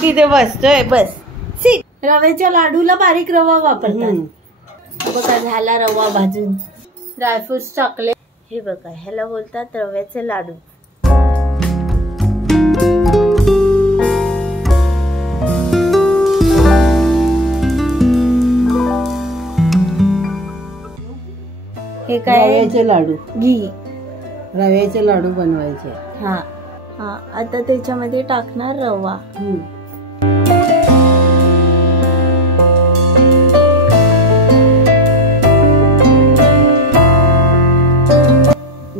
तिथे बसतोय बस सीट। रव्याच्या लाडूला बारीक रवा वापरतात। बघा झाला रवा भाजून, ड्रायफ्रुट्स टाकले। हे बघा ह्याला बोलतात रव्याचे लाडू। हे काय? रव्याचे लाडू, घी रव्याचे लाडू बनवायचे। हा हा, आता त्याच्यामध्ये टाकणार रवा।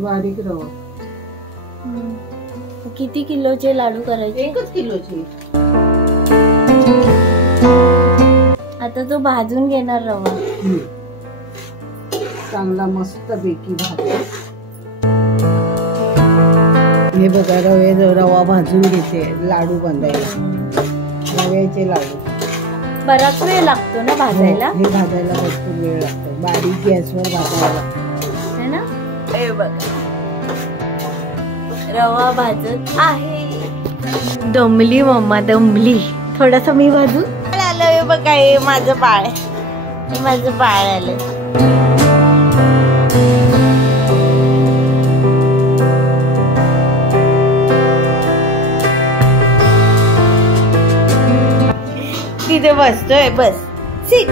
बारीक रवा। किती किलोचे लाडू करायचे? 1 किलोचे। आता तो भाजून घेणार रवा। चांगला मस्त पैकी भाजून। हे बघा रवा भाजून घेते लाडू बांधायला। रव्याचे लाडू बराच वेळ लागतो ना भाजायला? हे भाजायला भरपूर वेळ लागतो, बारीक गॅसवर भाजायला है ना। हे बघा रवा भाजत आहे। दमली मम्मा दमली। थोडासा मी भाजू आलं। हे बघा हे माझं बाळ, हे माझं बाळ आलं। तिथे बसतोय बस सीट।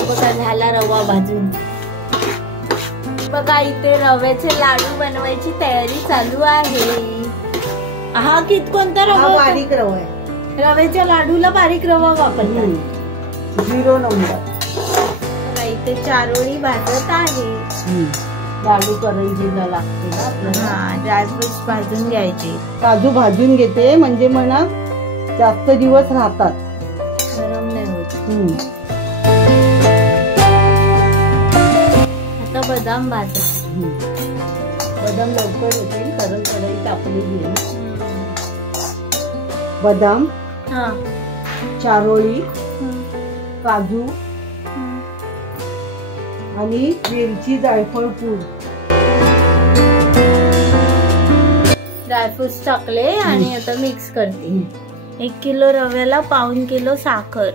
बघा झाला रवा भाजून। बघा इथे रव्याचे लाडू बनवायची तयारी चालू आहे। हा कोणता रवा? बारीक रवा आहे। रव्याच्या लाडूला बारीक रवा वापरतात। 0 नंबर। बघा इथे चारोळी भाजत आहे। लाडू करंजीला लागते ना आपल्याला। हा, ड्रायफ्रुट्स भाजून घ्यायचे। काजू भाजून घेते म्हणजे म्हणा जास्त दिवस राहतात, गरम नाही होत। आता बदाम भाजा। बदाम लवकर होतील कारण कढई टाकलेली आहे। बदाम, चारोळी, काजू आणि वेलची, जायफळ पूड, ड्रायफ्रुट्स टाकले आणि आता मिक्स करते। 1 किलो रव्याला 1.5 किलो साखर।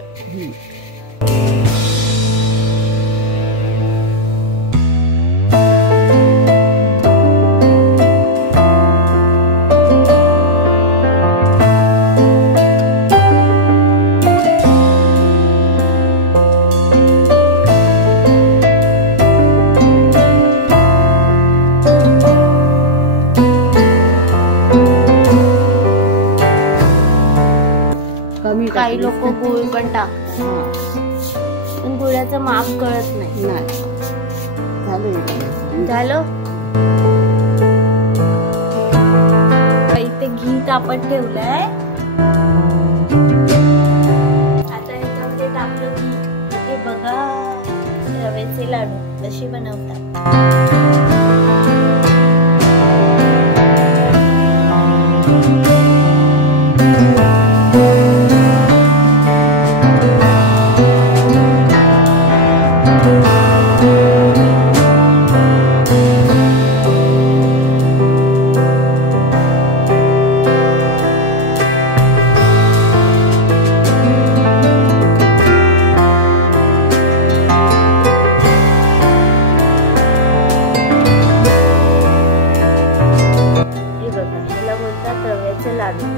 काही लोक गुळ पण टाकतात, पण गुळाचं माप कळत नाही। झालं। इथे घी तापत ठेवलंय। आता याच्यामध्ये टाकलं घी। हे बघा रव्याचे लाडू कसे बनवतात। रव्याचे लाडू।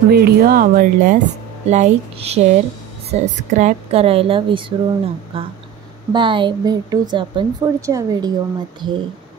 व्हिडिओ आवडल्यास लाईक, शेअर, सबस्क्राईब करायला विसरू नका। बाय, भेटूच आपण पुढच्या व्हिडिओमध्ये।